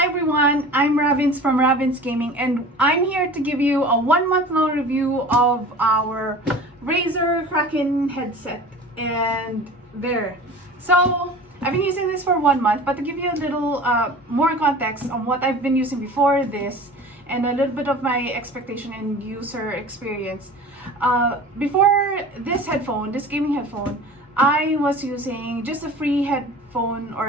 Hi everyone, I'm Ravins from Ravins Gaming, and I'm here to give you a 1 month long review of our Razer Kraken headset. And there. So, I've been using this for 1 month, but to give you a little more context on what I've been using before this, and a little bit of my expectation and user experience. Before this headphone, this gaming headphone, I was using just a free headphone or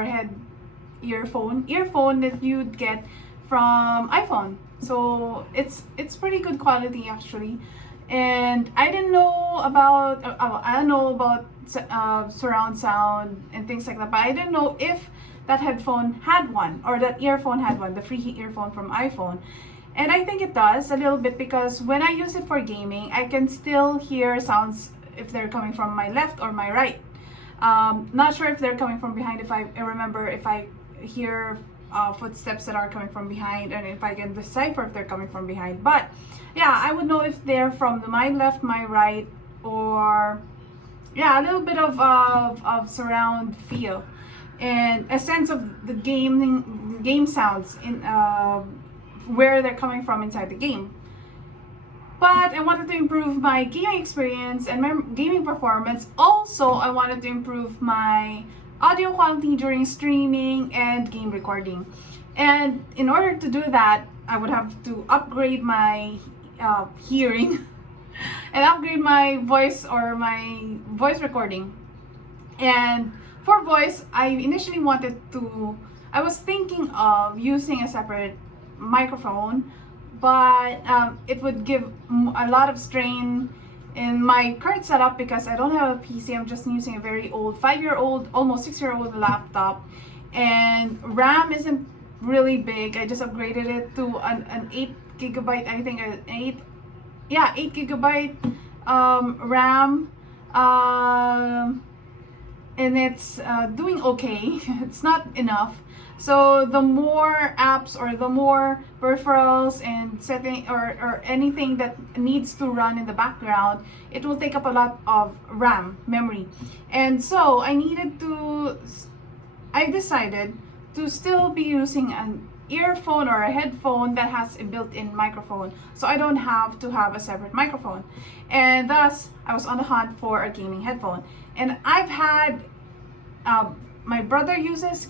earphone that you'd get from iPhone. So it's pretty good quality actually. And I didn't know about surround sound and things like that, but I didn't know if that headphone had one, or that earphone had one, the free earphone from iPhone. And I think it does a little bit, because when I use it for gaming, I can still hear sounds if they're coming from my left or my right. Not sure if they're coming from behind, if I remember if I hear footsteps that are coming from behind, and if I can decipher if they're coming from behind. But yeah, I would know if they're from my left, my right, or yeah, a little bit of surround feel and a sense of the game sounds in where they're coming from inside the game. But I wanted to improve my gaming experience and my gaming performance. Also, I wanted to improve my audio quality during streaming and game recording. And in order to do that, I would have to upgrade my hearing and upgrade my voice, or my voice recording. And for voice, I was thinking of using a separate microphone, but it would give a lot of strain in my current setup, because I don't have a PC. I'm just using a very old 5-year-old, almost 6-year-old laptop, and RAM isn't really big. I just upgraded it to an 8 gigabyte, I think, 8 gigabyte RAM, and it's doing okay. It's not enough. So the more apps or the more peripherals and setting or anything that needs to run in the background, it will take up a lot of RAM memory. And so I decided to still be using an earphone or a headphone that has a built-in microphone, so I don't have to have a separate microphone. And thus I was on the hunt for a gaming headphone. And I've had my brother uses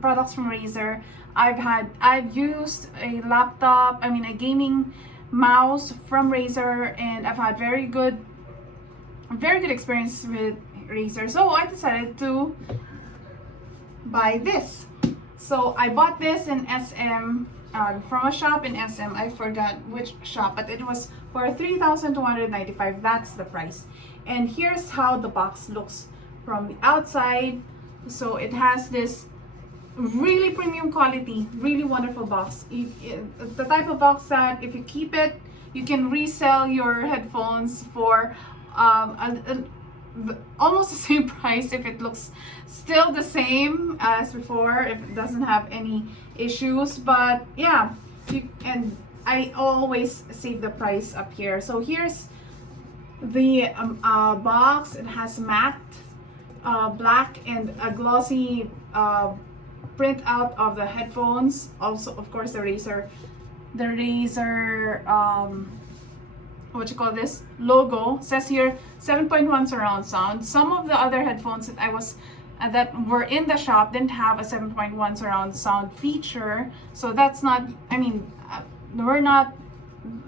products from Razer. I've used a gaming mouse from Razer, and I've had very good experience with Razer. So I decided to buy this. So I bought this in SM, from a shop in SM. I forgot which shop, but it was for $3,295. That's the price. And here's how the box looks from the outside. So it has this really premium quality, really wonderful box. The type of box that if you keep it, you can resell your headphones for almost the same price if it looks still the same as before, if it doesn't have any issues. But yeah, and I always save the price up here. So here's the box. It has matte black and a glossy print out of the headphones. Also, of course, the Razer logo says here 7.1 surround sound. Some of the other headphones that were in the shop didn't have a 7.1 surround sound feature, so that's not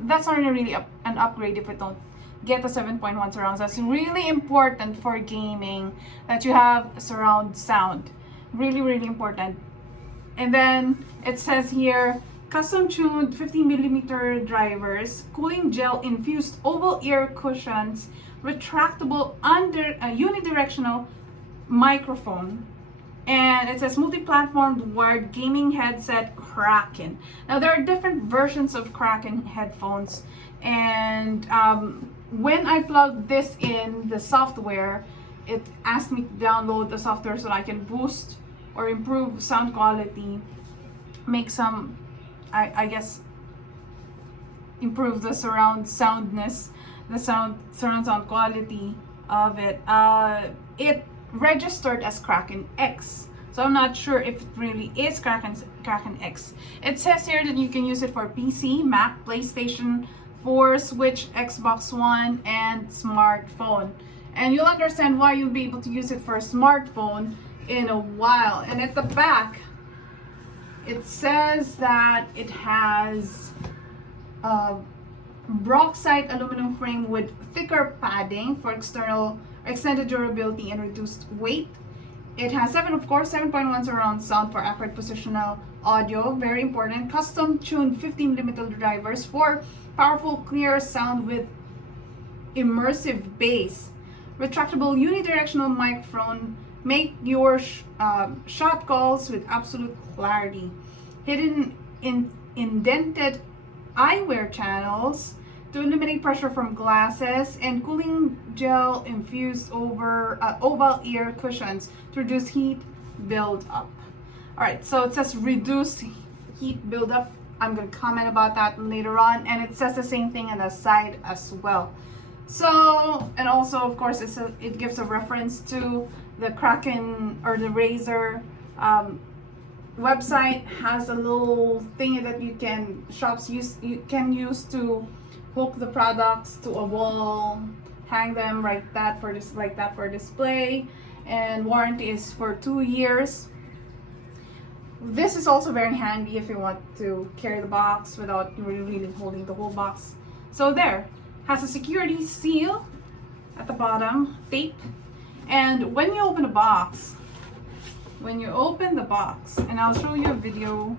that's not really an upgrade if we don't get a 7.1 surround sound. It's really important for gaming that you have surround sound. Really, really important. And then it says here, custom tuned 50mm drivers, cooling gel infused oval ear cushions, retractable unidirectional microphone, and it says multi-platform wired gaming headset Kraken. Now there are different versions of Kraken headphones, and when I plugged this in the software, it asked me to download the software so I can boost or improve sound quality, make some, I guess, improve the surround soundness, the surround sound quality of it. It registered as Kraken X. So I'm not sure if it really is Kraken X. It says here that you can use it for PC, Mac, PlayStation 4, Switch, Xbox One, and smartphone. And you'll understand why you'll be able to use it for a smartphone in a while. And at the back, it says that it has a bauxite aluminum frame with thicker padding for extended durability and reduced weight. It has 7.1 surround sound for accurate positional audio, very important. Custom tuned 50mm drivers for powerful, clear sound with immersive bass. Retractable unidirectional microphone, make your shot calls with absolute clarity. Hidden indented eyewear channels to eliminate pressure from glasses, and cooling gel infused over oval ear cushions to reduce heat buildup. All right, so it says reduce heat buildup. I'm going to comment about that later on, and it says the same thing on the side as well. So, and also of course it gives a reference to the Kraken or the Razer website. Has a little thing that you can use to hook the products to a wall, hang them like that for display, and warranty is for 2 years. This is also very handy if you want to carry the box without really holding the whole box. So there, has a security seal at the bottom, tape, and when you open the box, and I'll show you a video.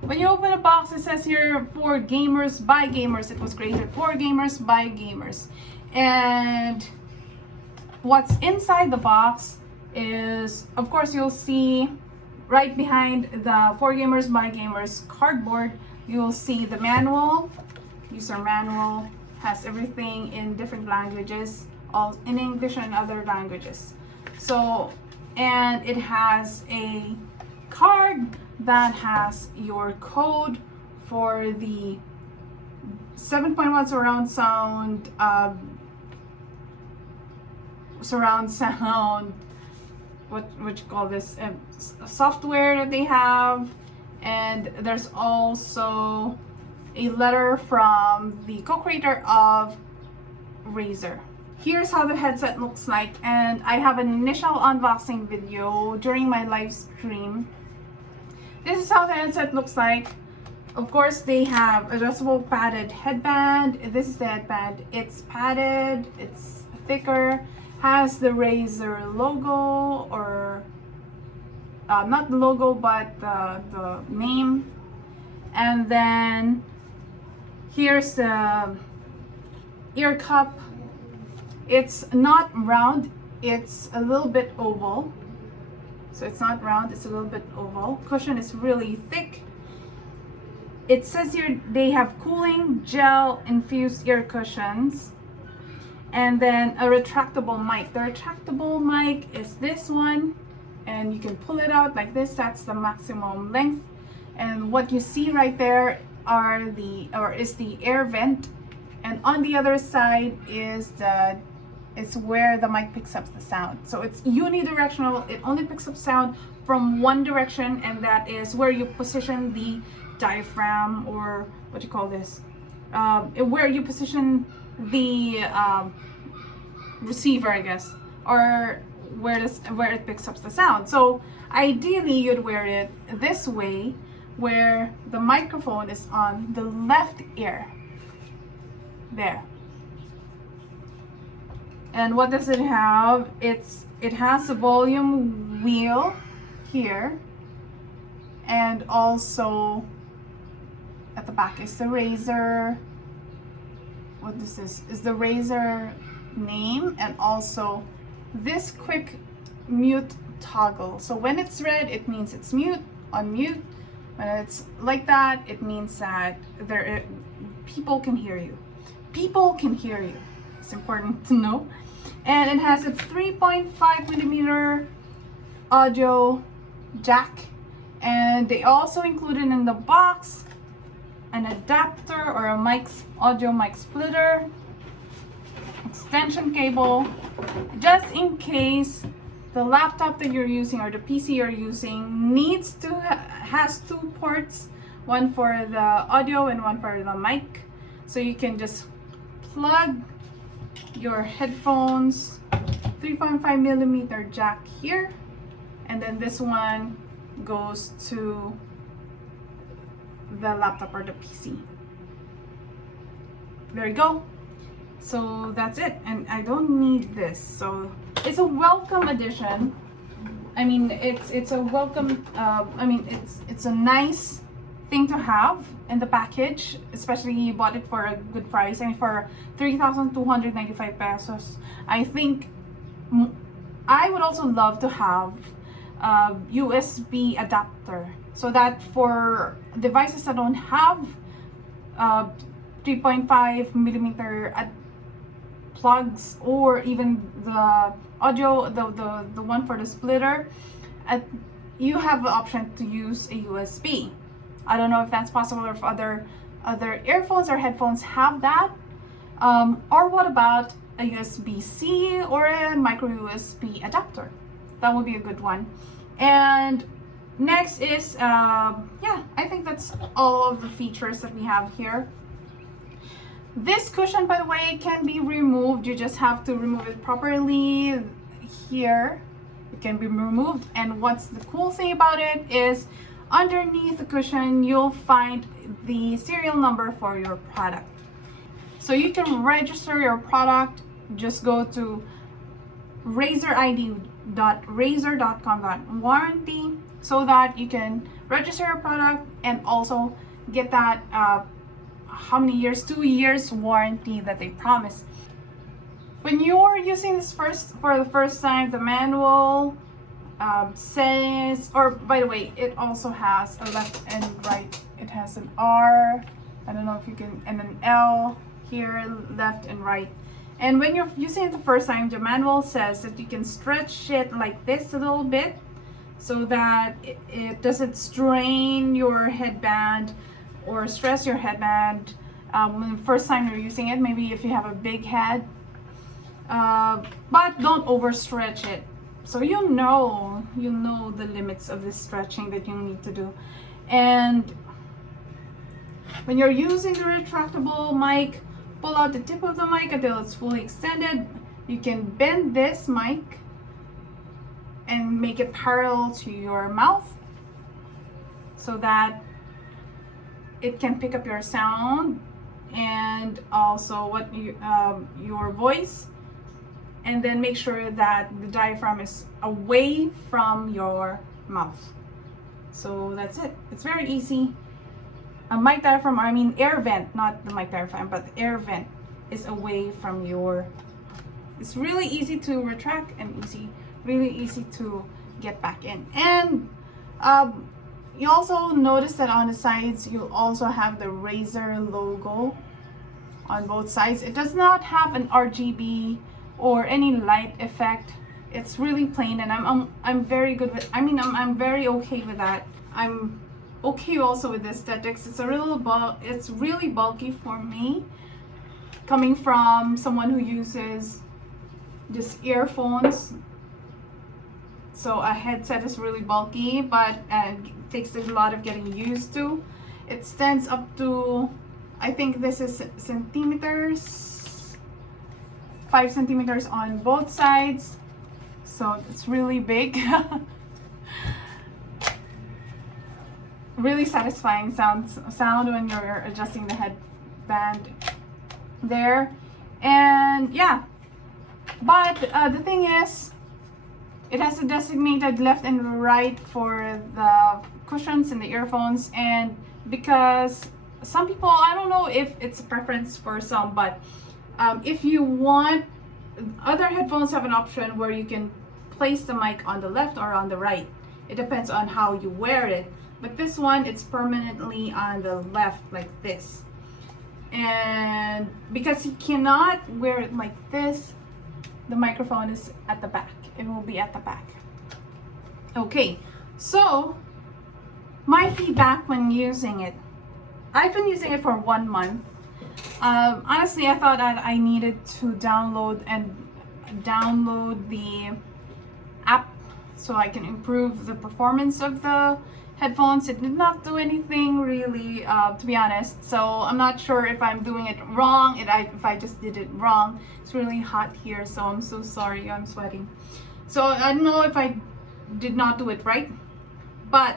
When you open a box, it says here for gamers by gamers. It was created for gamers by gamers. And what's inside the box is, of course, you'll see right behind the for gamers by gamers cardboard, you'll see the manual, user manual, has everything in different languages, all in English and other languages. So, and it has a card that has your code for the 7.1 surround sound, what you call this, software that they have. And there's also a letter from the co-creator of Razer. Here's how the headset looks like, and I have an initial unboxing video during my live stream. This is how the headset looks like. Of course, they have adjustable padded headband. This is the headband. It's padded, it's thicker, has the Razer logo, or not the logo, but the name. And then here's the ear cup. It's not round, it's a little bit oval. So it's not round, it's a little bit oval. Cushion is really thick. It says here they have cooling gel infused ear cushions. And then a retractable mic. The retractable mic is this one, and you can pull it out like this. That's the maximum length. And what you see right there is the air vent, and on the other side is where the mic picks up the sound. So it's unidirectional. It only picks up sound from one direction, and that is where you position the diaphragm, or what you call this, where you position the receiver, I guess, or where it picks up the sound. So ideally you'd wear it this way, where the microphone is on the left ear. There. And what does it have? It has a volume wheel here, and also at the back is the Razer. What is this? Is the Razer name, and also this quick mute toggle. So when it's red, it means it's mute, unmute. When it's like that, it means that people can hear you. People can hear you. It's important to know. And it has a 3.5mm audio jack, and they also included in the box an adapter or a audio mic splitter, extension cable, just in case the laptop that you're using or the PC you're using needs to has two ports, one for the audio and one for the mic. So you can just plug your headphones 3.5mm jack here, and then this one goes to the laptop or the PC. There you go. So that's it, and I don't need this. So it's a welcome addition. I mean, it's a welcome. I mean, it's a nice thing to have in the package, especially you bought it for a good price. I mean, for 3,295 pesos. I think I would also love to have a USB adapter, so that for devices that don't have 3.5mm plugs, or even the audio, the one for the splitter, you have the option to use a USB. I don't know if that's possible, or if other earphones or headphones have that. Or what about a USB-C or a micro USB adapter? That would be a good one. And next is, yeah, I think that's all of the features that we have here. This cushion, by the way, can be removed. You just have to remove it properly here. It can be removed. And what's the cool thing about it is underneath the cushion, you'll find the serial number for your product. So you can register your product. Just go to razerid.razer.com.warranty so that you can register your product and also get that how many years, 2 years warranty that they promise. When you're using this for the first time, the manual says, or by the way, it also has a left and right. It has an R, I don't know if you can, and an L here, left and right. And when you're using it the first time, the manual says that you can stretch it like this a little bit so that it doesn't strain your headband or stress your headband when the first time you're using it, maybe if you have a big head. But don't overstretch it. So you know the limits of this stretching that you need to do. And when you're using the retractable mic, pull out the tip of the mic until it's fully extended. You can bend this mic and make it parallel to your mouth so that it can pick up your sound and also what your voice, and then make sure that the diaphragm is away from your mouth. So that's it. It's very easy. A mic diaphragm, or I mean air vent, not the mic diaphragm, but the air vent is away from your. It's really easy to retract and really easy to get back in. And you also notice that on the sides, you also have the Razer logo on both sides. It does not have an RGB or any light effect. It's really plain, and I'm very good with. I mean, I'm very okay with that. I'm okay also with the aesthetics. It's it's really bulky for me, coming from someone who uses just earphones. So a headset is really bulky, but it takes a lot of getting used to. It stands up to, I think this is centimeters, 5 centimeters on both sides. So it's really big. Really satisfying sound when you're adjusting the headband there. And yeah, but the thing is, it has a designated left and right for the cushions and the earphones. And because some people, I don't know if it's a preference for some, but if you want, other headphones have an option where you can place the mic on the left or on the right. It depends on how you wear it. But this one, it's permanently on the left like this. And because you cannot wear it like this, the microphone is at the back. It will be at the back. Okay, so my feedback when using it. I've been using it for 1 month. Honestly, I thought that I needed to download the app so I can improve the performance of the headphones. It did not do anything really, to be honest. So I'm not sure if I'm doing it wrong, if I just did it wrong. It's really hot here, so I'm so sorry. I'm sweating. So I don't know if I did not do it right, but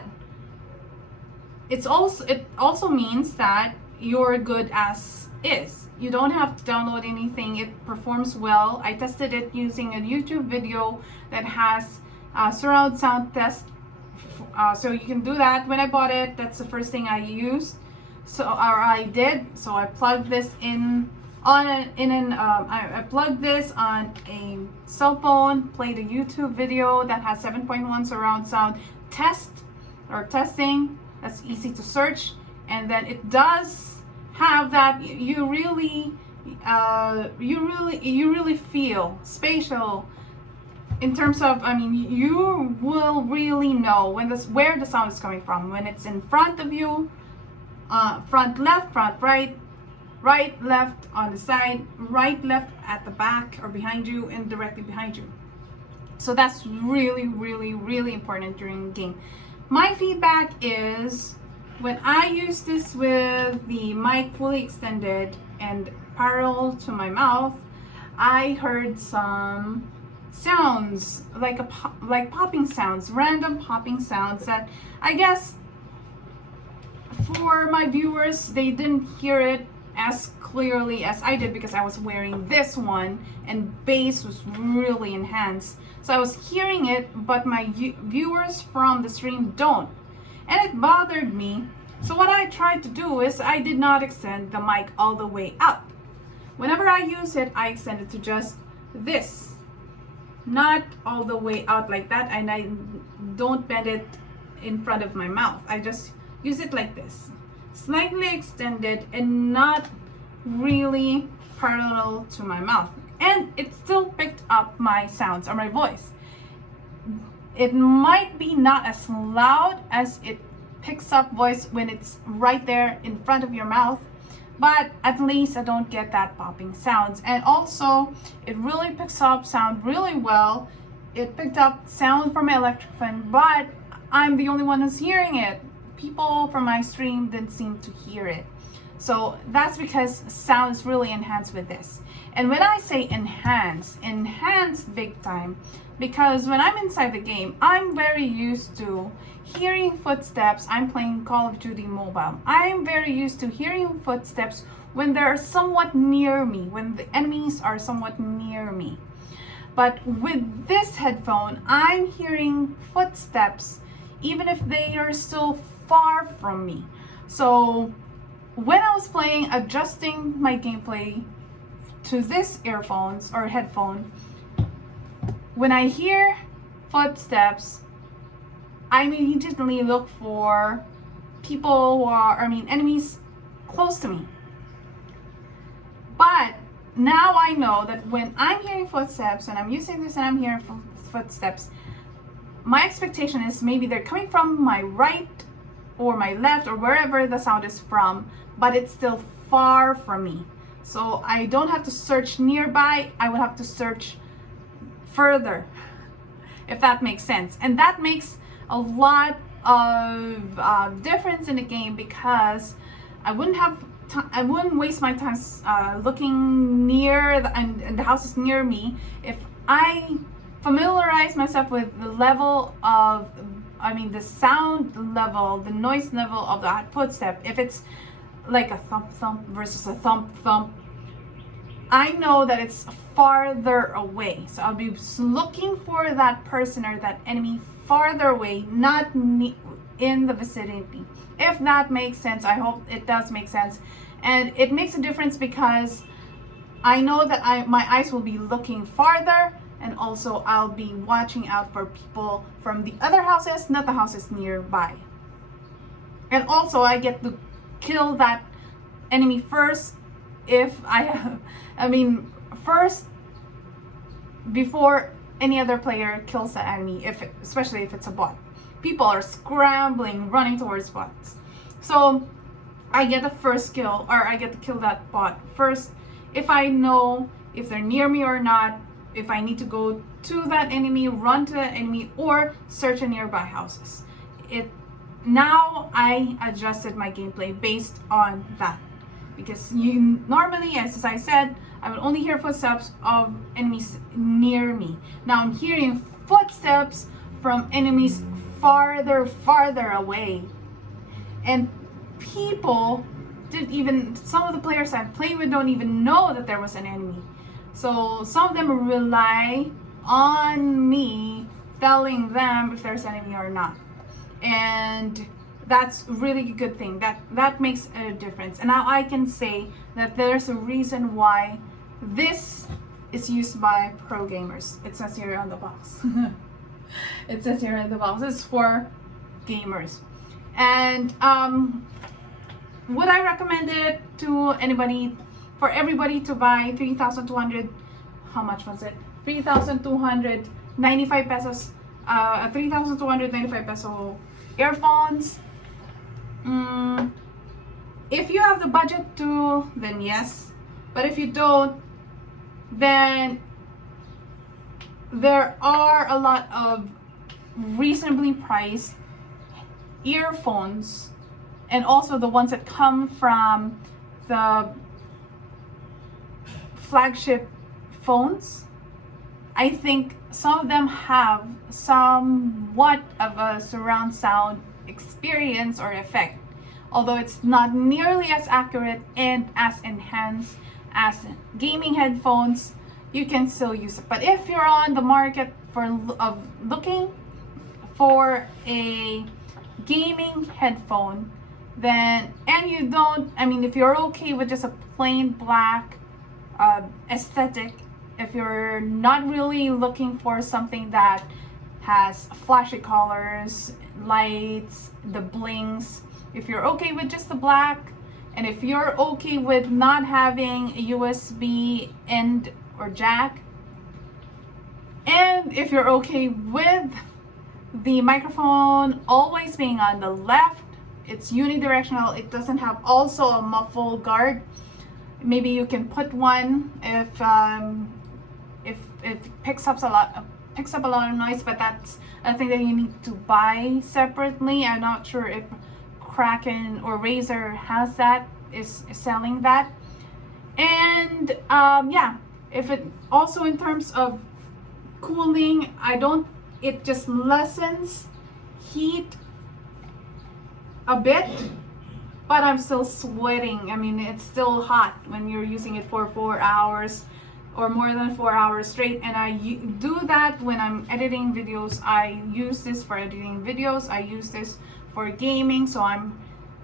it also means that you're good as is. You don't have to download anything. It performs well. I tested it using a YouTube video that has surround sound test. So you can do that. When I bought it, that's the first thing I used. I plugged this I plugged this on a cell phone, played a YouTube video that has 7.1 surround sound testing. That's easy to search, and then it does have that you really feel spatial in terms of, you will really know where the sound is coming from, when it's in front of you, front left, front right, right left on the side, right left at the back or behind you, and directly behind you. So that's really, really, really important during the game. My feedback is, when I use this with the mic fully extended and parallel to my mouth, I heard some sounds like popping sounds, random popping sounds that I guess for my viewers, they didn't hear it as clearly as I did because I was wearing this one and bass was really enhanced. So I was hearing it, but my viewers from the stream don't. And it bothered me. So what I tried to do is I did not extend the mic all the way up. Whenever I use it, I extend it to just this. Not all the way out like that, and I don't bend it in front of my mouth. I just use it like this. Slightly extended and not really parallel to my mouth. And it still picked up my sounds or my voice. It might be not as loud as it picks up voice when it's right there in front of your mouth, but at least I don't get that popping sounds. And also, it really picks up sound really well. It picked up sound from my electric fan, but I'm the only one who's hearing it. People from my stream didn't seem to hear it. So that's because sound is really enhanced with this. And when I say enhanced big time, because when I'm inside the game, I'm very used to hearing footsteps. I'm playing Call of Duty Mobile. I'm very used to hearing footsteps when they're somewhat near me, when the enemies are somewhat near me. But with this headphone, I'm hearing footsteps even if they are still far from me. So when I was playing, adjusting my gameplay to this earphones or headphone, when I hear footsteps, I immediately look for enemies close to me. But now I know that when I'm hearing footsteps and I'm using this and I'm hearing footsteps, my expectation is maybe they're coming from my right or my left or wherever the sound is from, but it's still far from me. So I don't have to search nearby, I would have to search further, if that makes sense. And that makes a lot of difference in the game, because I wouldn't waste my time looking near and the house is near me if I familiarize myself with the level of the sound level, the noise level of that footstep. If it's like a thump thump versus a thump thump, I know that it's farther away. So I'll be looking for that person or that enemy farther away, not in the vicinity. If that makes sense, I hope it does make sense. And it makes a difference because I know that my eyes will be looking farther, and also I'll be watching out for people from the other houses, not the houses nearby. And also I get to kill that enemy first first before any other player kills the enemy, especially if it's a bot. People are scrambling, running towards bots. So I get the first kill, or I get to kill that bot first if I know if they're near me or not, if I need to go to that enemy, run to that enemy, or search in nearby houses. Now I adjusted my gameplay based on that, because you normally, as I said, I would only hear footsteps of enemies near me. Now I'm hearing footsteps from enemies farther away, and people didn't even, some of the players I've played with don't even know that there was an enemy. So some of them rely on me telling them if there's an enemy or not, and that's really a good thing. That makes a difference. And now I can say that there's a reason why this is used by pro gamers. It says here on the box. It says here in the box, it's for gamers. And would I recommend it to anybody, for everybody to buy 3,200, how much was it? 3,295 pesos, 3,295 peso earphones. If you have the budget to, then yes. But if you don't, then there are a lot of reasonably priced earphones, and also the ones that come from the flagship phones. I think some of them have somewhat of a surround sound experience or effect, although it's not nearly as accurate and as enhanced as gaming headphones. You can still use it. But if you're on the market of looking for a gaming headphone, then, and you don't, I mean, if you're okay with just a plain black aesthetic, if you're not really looking for something that has flashy colors, lights, the blings, if you're okay with just the black, and if you're okay with not having a USB end or jack, and if you're okay with the microphone always being on the left, it's unidirectional, it doesn't have also a muffle guard. Maybe you can put one if it picks up a lot of noise, but that's a thing that you need to buy separately. I'm not sure if Kraken or Razer has that, is selling that. And yeah, if it also, in terms of cooling, it just lessens heat a bit, but I'm still sweating. I mean, it's still hot when you're using it for 4 hours or more than 4 hours straight. And I do that when I'm editing videos. I use this for editing videos, I use this for gaming, so I'm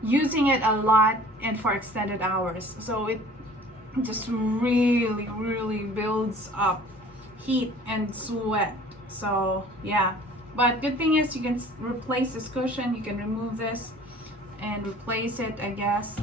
using it a lot and for extended hours. So it just really builds up heat and sweat. So yeah, but good thing is you can replace this cushion. You can remove this and replace it, I guess,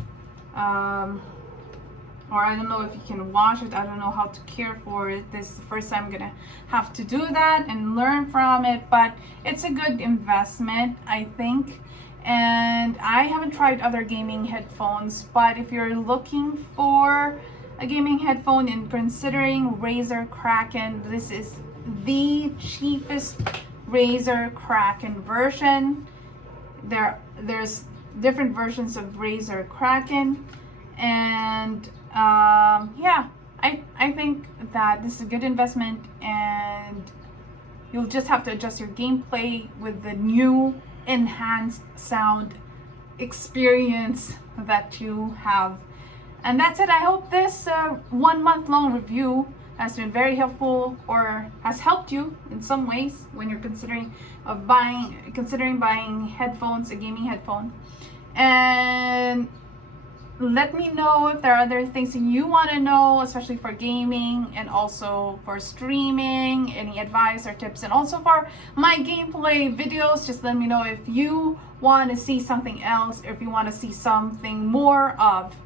or I don't know if you can wash it. I don't know how to care for it. This is the first time I'm gonna have to do that and learn from it, but it's a good investment, I think. And I haven't tried other gaming headphones, but if you're looking for a gaming headphone and considering Razer Kraken, this is the cheapest Razer Kraken version. There's different versions of Razer Kraken, and yeah, I think that this is a good investment, and you'll just have to adjust your gameplay with the new enhanced sound experience that you have. And that's it. I hope this 1 month long review has been very helpful, or has helped you in some ways when you're considering buying headphones, a gaming headphone. And let me know if there are other things that you want to know, especially for gaming and also for streaming, any advice or tips, and also for my gameplay videos. Just let me know if you want to see something else, or if you want to see something more of.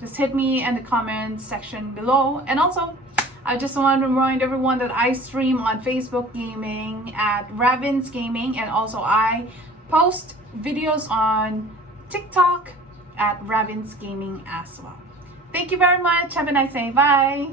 Just hit me in the comment section below. And also, I just want to remind everyone that I stream on Facebook Gaming at Ravin's Gaming, and also I post videos on TikTok at Ravin's Gaming as well. Thank you very much. Have a nice day. Bye.